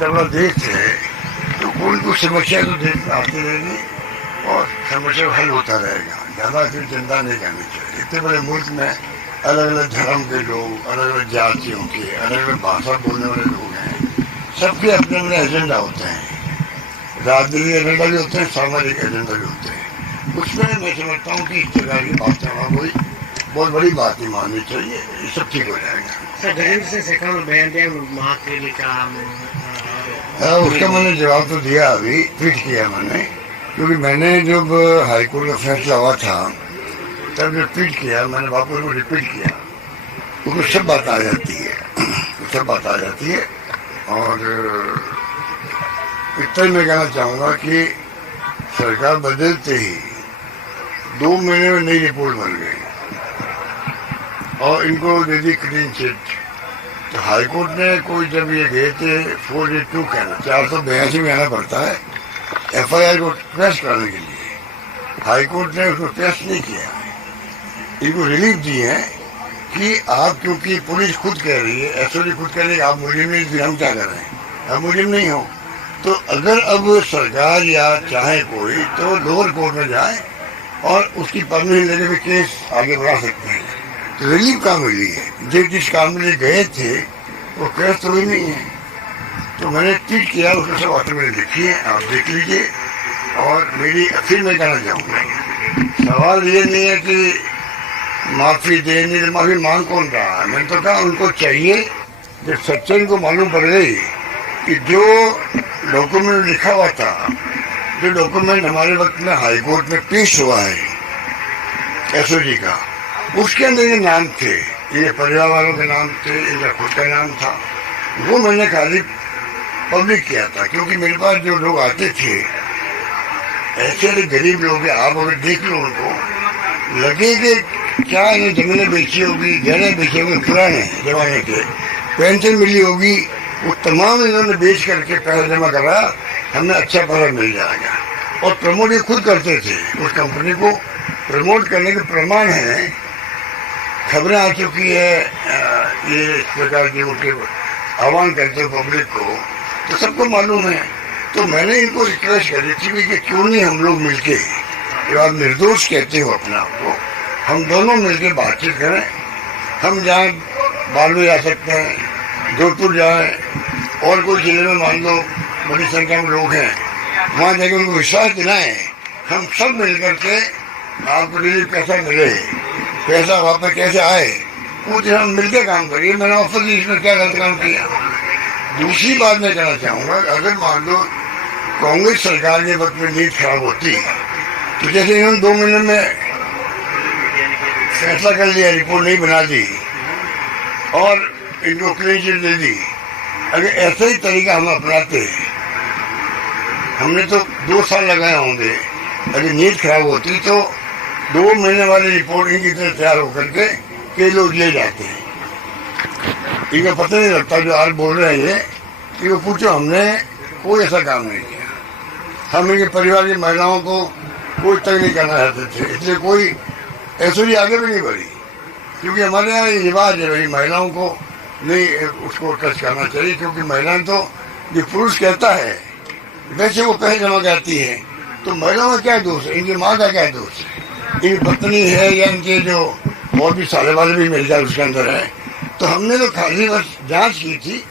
इतना बड़ा देश है तो कोई कुछ समस्या तो देश में आती रहेगी और समस्या हल होता रहेगा। ज़्यादा फिर चिंता नहीं करनी चाहिए। इतने बड़े मुल्क में अलग अलग धर्म के लोग, अलग अलग जातियों के, अलग अलग भाषा बोलने वाले लोग हैं। सबके अपने अपने एजेंडा होते हैं, राजनीतिक एजेंडा भी होते हैं, सामाजिक एजेंडा भी होते हैं। उसमें मैं समझता हूँ कि इस तरह की बातें वहाँ कोई बहुत बड़ी बात नहीं माननी चाहिए। ये सब ठीक हो जाएगा। सर, गजेंद्र सिंह शेखावत बयान दिया महाकेली का, उसका मैंने जवाब तो दिया, अभी ट्वीट किया मैंने, क्योंकि मैंने जब हाईकोर्ट का फैसला हुआ था तब जो ट्वीट किया मैंने वापस को रिपीट किया, उसमें सब बात आ जाती है, सब बात आ जाती है। और इतना ही मैं कहना चाहूँगा कि सरकार बदलते ही 2 महीने में नई रिपोर्ट बन गई और इनको दे दी क्लीन चिट। तो हाईकोर्ट ने कोई जब ये गए थे 482 कहना 482 कहना पड़ता है FIR को ट्रेस करने के लिए, हाईकोर्ट ने उसको ट्रेस नहीं किया। इनको रिलीफ दी है कि आप, क्योंकि पुलिस खुद कह रही है, SOD खुद कह रही है आप मुजिम नहीं, हम क्या कर रहे हैं, आप मुजिम नहीं हो। तो अगर अब सरकार या चाहे कोई तो लोअर कोर्ट में जाए और उसकी परमिशन लेने में केस आगे बढ़ा सकते हैं। तो रिलीफ कहाँ मिली है? जिस काम में गए थे वो केस तो भी नहीं है। तो मैंने ट्वीट किया, उसको सब ऑटो में लिखी है, आप देख लीजिए। और मेरी फिर मैं कहना चाहूँगा, सवाल ये नहीं है कि माफ़ी दे नहीं, माफ़ी मांग कौन रहा है। मैंने तो कहा उनको चाहिए, जब सच्चाई को मालूम पड़ गई कि जो डॉक्यूमेंट लिखा हुआ था, जो डॉक्यूमेंट हमारे वक्त में हाईकोर्ट में पेश हुआ है SOD का, उसके अंदर ये नाम थे, ये परिवार वालों के नाम थे, इनका खुद का नाम था, वो मैंने खाली पब्लिक किया था। क्योंकि मेरे पास जो लोग आते थे ऐसे गरीब लोग हैं, आप अगर देख लो उनको लगे कि क्या इन्हें जमीनें बेची होगी, गहने बेचे होंगे पुराने जमाने के, पेंशन मिली होगी, वो तमाम इन्होंने बेच करके पैसा जमा करा, हमें अच्छा पैसा मिल जाएगा। और प्रमोट ये खुद करते थे, उस कंपनी को प्रमोट करने के प्रमाण है, खबरें आ चुकी है, ये इस प्रकार की उनके आह्वान करते पब्लिक को, तो सबको मालूम है। तो मैंने इनको रिक्वेस्ट करी थी कि क्यों नहीं हम लोग मिलके, जब आप निर्दोष कहते हो अपने आप को, हम दोनों मिलके बातचीत करें। हम जहाँ बालू जा सकते हैं, जोधपुर जाए, और कोई जिले में मान लो बड़ी संख्या में लोग हैं, वहाँ जाकर उनको विश्वास दिलाएं। हम सब मिल करके आपको रिलीफ कैसा मिले, पैसा वापस कैसे आए, वो दिन हम मिलकर काम करिए। मैंने ऑफर दी, इसमें क्या गलत काम किया। दूसरी बात मैं कहना चाहूँगा, अगर मान लो कांग्रेस सरकार के वक्त में नीति खराब होती तो जैसे इन्होंने 2 महीने में फैसला कर लिया, रिपोर्ट नहीं बना दी और इनको क्लीन चिट दे दी, अगर ऐसा ही तरीका हम अपनाते, हमने तो 2 साल लगाए होंगे, अगर नीति खराब होती तो 2 महीने वाली रिपोर्ट इनकी तरह तैयार होकर के कई लोग ले जाते हैं। इनको पता नहीं लगता जो आज बोल रहे हैं ये, इनको पूछो, हमने कोई ऐसा काम नहीं किया। हम इनके परिवार की महिलाओं को कोई तक नहीं करना चाहते थे, इसलिए कोई SOD आगे भी नहीं बढ़ी। क्योंकि हमारे यहाँ ये रिवाज है भाई, महिलाओं को नहीं उसको टच करना चाहिए, क्योंकि महिलाएं तो जो पुरुष कहता है वैसे वो पैसे जमा करती है। तो महिलाओं का क्या दोष है, इनकी माँ का क्या दोष है, इनकी पत्नी है या इनके जो और भी साले वाले भी मिल जाए उसके अंदर है। तो हमने तो खाली बस जांच की थी,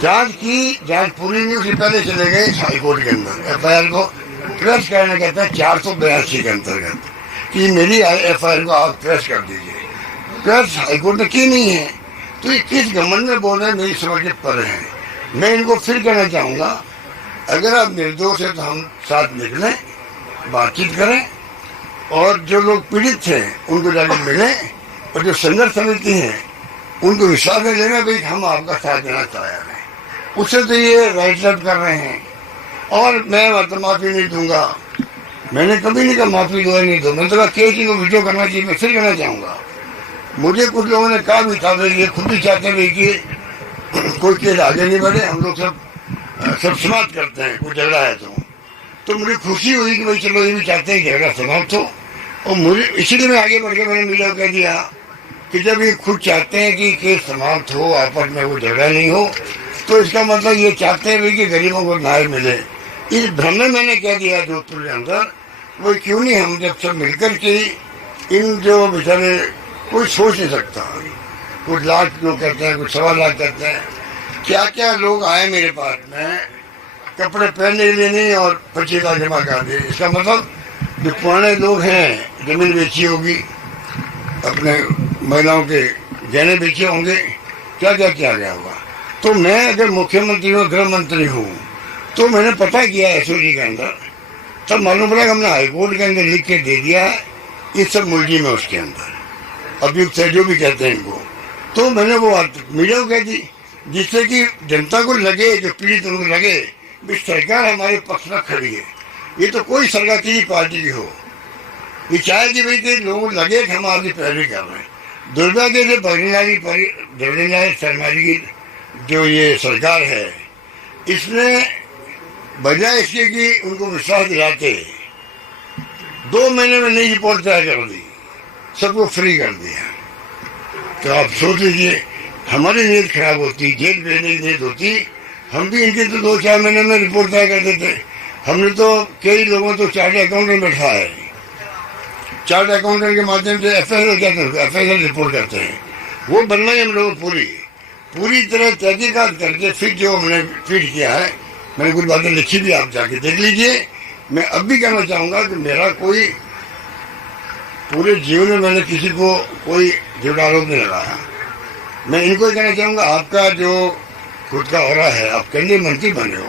जांच पूरी नहीं, उससे पहले चले गए हाईकोर्ट के अंदर FIR को ट्रेस करने कहते हैं 482 के अंतर्गत कि मेरी FIR को आप ट्रेस कर दीजिए। ट्रेस हाईकोर्ट ने की नहीं है, तो ये किस घमंड में बोल रहे हैं, मेरी समझ के परे हैं। मैं इनको फिर कहना चाहूँगा, अगर आप निर्दोष है तो हम साथ निकलें, बातचीत करें, और जो लोग पीड़ित थे उनको जाकर मिलें, और जो संघर्ष समिति है उनको विश्वास में लेना भाई हम आपका साथ देना तैयार हैं। उससे तो ये राइट अप कर रहे हैं। और मैं मतलब माफ़ी नहीं दूंगा, मैंने कभी नहीं कहा माफ़ी दो नहीं दो, मैंने तो कहा केस को विड्रॉ करना चाहिए। मैं फिर कहना चाहूँगा, मुझे कुछ लोगों ने कहा भी था भाई ये खुद भी चाहते हैं कि कोई केस आगे नहीं बढ़े, हम लोग सब समाप्त करते हैं, कोई झगड़ा है तो मुझे खुशी हुई कि भाई चलो ये भी चाहते हैं झगड़ा समाप्त हो। और मुझे इसीलिए मैं आगे बढ़ के मैंने मीडिया को कह दिया कि जब ये खुद चाहते हैं कि केस समाप्त हो, आपस में वो झगड़ा नहीं हो, तो इसका मतलब ये चाहते हैं भी कि गरीबों को न्याय मिले। इस भ्रम में मैंने कह दिया जोधपुर के अंदर, वो क्यों नहीं हम जब सब मिलकर के इन जो बेचारे कोई सोच नहीं सकता, कुछ लाख लोग कहते हैं, कुछ 1.25 लाख कहते हैं, क्या क्या लोग आए मेरे पास में, कपड़े पहनने के लिए नहीं और 25 लाख जमा कर दिए। इसका मतलब जो पुराने लोग हैं जमीन बेची होगी, अपने महिलाओं के गहने बेचे होंगे, क्या क्या किया गया होगा। तो मैं अगर मुख्यमंत्री हूँ, गृह मंत्री हूँ, तो मैंने पता किया एसओजी के अंदर, तब मालूम पड़ा कि हमने हाईकोर्ट के अंदर लिख के दे दिया है ये सब मुलजिम है उसके अंदर, अभियुक्त है जो भी कहते हैं इनको। तो मैंने वो बात मीडिया को कह दी, जिससे कि जनता को लगे, जो पीड़ित उनको लगे भी सरकार हमारे पक्ष में खड़ी है। ये तो कोई सरकार की पार्टी की हो, ये चाहे कि भाई लोगों को लगे कि हम आपकी पैरवी कर रहे हैं। दुर्भाग्य से बद्रीनाथ शर्मा जी की जो ये सरकार है, इसने बजाय इसके कि उनको विश्वास दिलाते 2 महीने में नई रिपोर्ट तैयार कर दी, सबको फ्री कर दिया। तो आप सोच लीजिए हमारी नीयत खराब होती, जेल भेजने की नीयत होती, हम भी इनके तो 2-4 महीने में रिपोर्ट तैयार कर देते। हमने तो कई लोगों तो चार्टर्ड अकाउंटेंट बैठा है, चार्टर्ड अकाउंटेंट के माध्यम से एफआईआर रिपोर्ट करते हैं, वो बनना ही हम लोग पूरी तरह तहकीकात करके फिर जो हमने फीड किया है, मैंने कुछ बातें लिखी भी, आप जाके देख लीजिए। मैं अब भी कहना चाहूँगा कि मेरा कोई पूरे जीवन में मैंने किसी को कोई झूठा आरोप नहीं लगाया। मैं इनको कहना चाहूँगा, आपका जो खुद का हो रहा है, आप केंद्रीय मंत्री बने हो,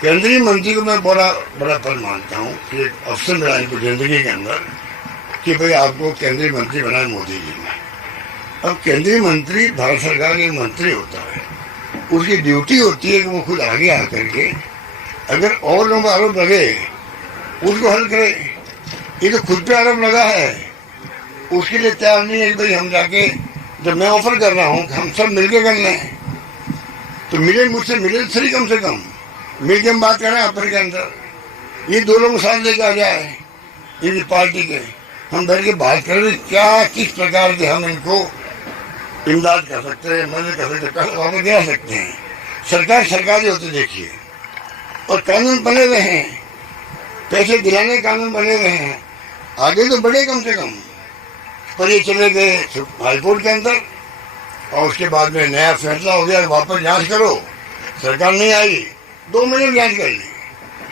केंद्रीय मंत्री को मैं बड़ा पद मानता हूँ कि एक अवसर मिला इनको जिंदगी के अंदर कि भाई आपको केंद्रीय मंत्री बनाए मोदी जी ने। अब केंद्रीय मंत्री भारत सरकार के मंत्री होता है, उसकी ड्यूटी होती है कि वो खुद आगे आकर के अगर और लोगों पर आरोप लगे उसको हल करे। ये तो खुद पे आरोप लगा है, उसके लिए तैयार नहीं है कि भाई हम जाके, जब मैं ऑफर कर रहा हूँ कि हम सब मिलके कर लें, तो मिले मुझसे मिले सही, कम से कम मिल के हम बात करें आपस के अंदर, ये 2 लोग साथ लेके आ जाए इनकी पार्टी के, हम बैठ के बात करें क्या किस प्रकार से हम इनको इमदाद कर सकते हैं, मदद कर सकते हैं, वापस दे सकते हैं। सरकारी होते देखिए, और कानून बने हुए हैं, पैसे दिलाने कानून बने हुए हैं, आगे तो बढ़े कम से कम। पर ये चले गए हाईकोर्ट के अंदर और उसके बाद में नया फैसला हो गया, वापस जांच करो, सरकार नहीं आई, 2 महीने में जांच कर ली,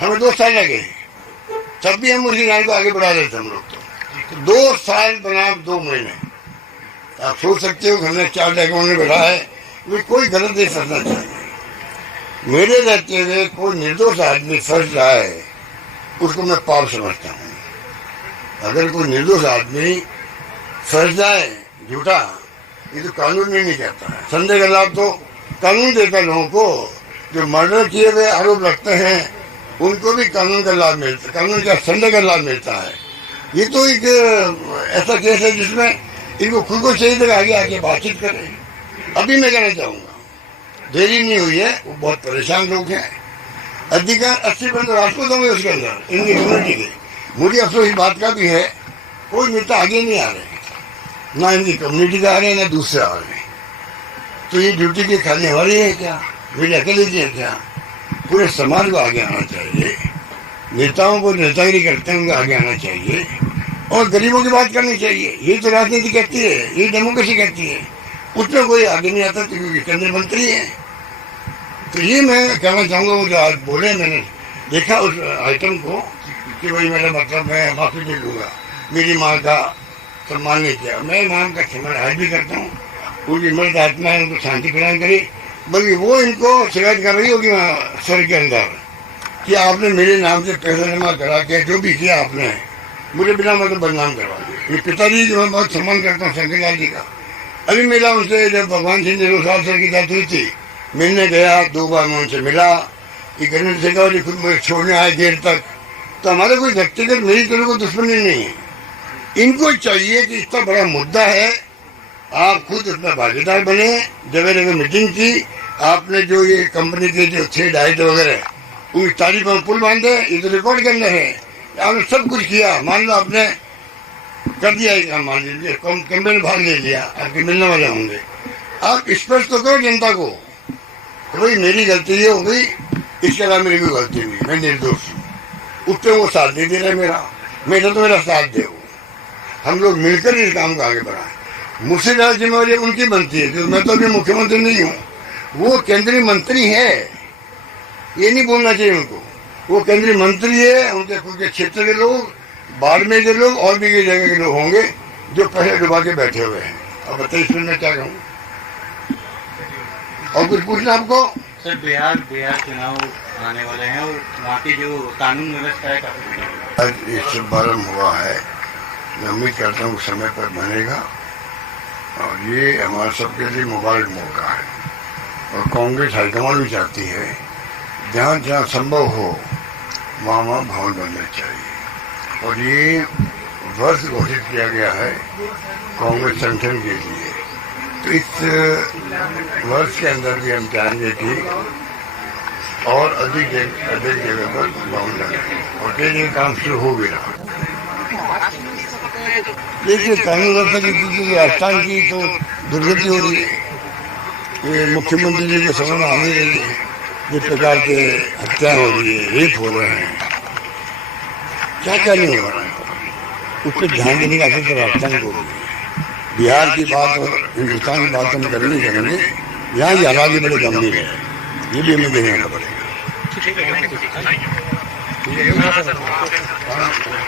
हमें 2 साल लगे, तब भी हम उसी जांच को आगे बढ़ा रहे थे हम लोग। तो 2 साल बना 2 महीने, आप सोच सकते हो कि हमने 4 अकाउंट में बैठा है, कोई गलत नहीं फंसना चाहिए। मेरे रहते हुए कोई निर्दोष आदमी फंस जाए उसको मैं पाप समझता हूँ। अगर कोई निर्दोष आदमी फंस जाए झूठा, ये तो कानून नहीं कहता है। संदेह का लाभ तो कानून देता है लोगों को, जो मर्डर किए हुए आरोप लगते हैं उनको भी कानून का लाभ मिलता है, कानून का संदेह का लाभ मिलता है। ये तो एक ऐसा केस है जिसमें इनको खुद को चाहिए था आगे बातचीत करें। अभी मैं कहना चाहूँगा देरी नहीं हुई है, वो बहुत परेशान लोग हैं, अधिकार 80% राजपूतों में उसके अंदर इनकी कम्युनिटी के। मुझे अफसोस इस बात का भी है, कोई नेता आगे नहीं आ रहे, ना इनकी कम्युनिटी का आ रहे हैं ना दूसरे आ रहे हैं। तो ये ड्यूटी की खाली हमारी है क्या, मेरी अकेले की है क्या? पूरे समाज को आगे आना चाहिए, नेताओं को नेतागिरी करते हैं उनको आगे आना चाहिए और गरीबों की बात करनी चाहिए। यही तो राजनीति कहती है, यही डेमोक्रेसी कहती है। उसमें कोई आगे नहीं आता क्योंकि केंद्रीय मंत्री है। तो ये मैं कहना चाहूँगा, वो जो आज बोले, मैंने देखा उस आइटम को कि भाई मेरा मतलब मैं माफ़ी नहीं लूँगा, मेरी माँ का सम्मान नहीं किया। मैं माँ का सम्मान आज भी करता हूँ, उनकी मर्द आत्मा है, उनको शांति प्रदान करी। बल्कि वो इनको शिकायत कर रही होगी वहाँ सर के अंदर कि आपने मेरे नाम से पैसा जमा करा के जो भी किया आपने, मुझे बिना मतलब बदनाम करवा दिया। ये पिताजी जो मैं बहुत सम्मान करता हूँ शंकर लाल जी का, अभी मिला उनसे जब भगवान सिंह जी साहब सर की बात हुई थी, मिलने गया, 2 बार मैं उनसे मिला। ये गणेश शेखावत जी खुद मुझे छोड़ने आए देर तक। तो हमारा कोई व्यक्तिगत मेरी तरह को दुश्मनी नहीं है। इनको चाहिए कि इतना बड़ा मुद्दा है, आप खुद उसमें भागीदार बने। जगह जगह मीटिंग की आपने, जो ये कंपनी के जो 6 डाइट वगैरह उनकी तारीफ में पुल बांधे, ये तो रिकॉर्ड करना है। आपने सब कुछ किया, मान लो आपने कर दिया ये काम, मान लीजिए कंपनी ने भाग ले लिया, आपके मिलने वाले होंगे। आप स्पष्ट तो करो जनता को कि भाई मेरी गलती ये हो गई, इसके अलावा मेरी कोई गलती नहीं, मैं निर्दोष हूँ। उससे वो साथ दे रहे मेरा तो मेरा साथ दे वो। हम लोग मिलकर इस काम को आगे बढ़ाएं। मुझसे ज़्यादा जिम्मेवारी उनकी बनती है, क्योंकि मैं तो अभी मुख्यमंत्री नहीं हूँ, वो केंद्रीय मंत्री है, ये नहीं बोलना चाहिए उनको। वो केंद्रीय मंत्री है, उनके खुद के क्षेत्र के लोग, बाड़मेर के लोग और भी कई जगह के लोग होंगे जो पहले डुबा के बैठे हुए हैं। अब बताइए इसमें मैं क्या कहूँ? और कुछ पूछना आपको? सर बिहार चुनाव आने वाले हैं और वहाँ की जो कानून व्यवस्था है काफी आज इससे बारम हुआ है, मैं उम्मीद करता हूँ समय पर बनेगा और ये हमारे सबके लिए मुबारक मौका है। और कांग्रेस हाईकमान भी चाहती है जहाँ जहाँ संभव हो वहाँ वहाँ भवन बनना चाहिए। और ये वर्ष घोषित किया गया है कांग्रेस संगठन के लिए, तो इस वर्ष के अंदर भी हम चाहेंगे कि और अधिक जगह पर भवन बने और कई जगह काम शुरू हो भी रहा। देखिए कानून व्यवस्था की राजस्थान की तो दुर्गति हो रही है। ये मुख्यमंत्री जी के समझ में आ नहीं रही है, जिस प्रकार के हत्या हो रही है, रेप हो रहे हैं, क्या क्या नहीं हो रहा है, उस पर ध्यान देने का असर राजस्थान को हो। बिहार की बात और हिंदुस्तान की बात हम करने करेंगे, यहाँ की हालात बड़े गंभीर है, ये भी हमें देखना पड़ेगा।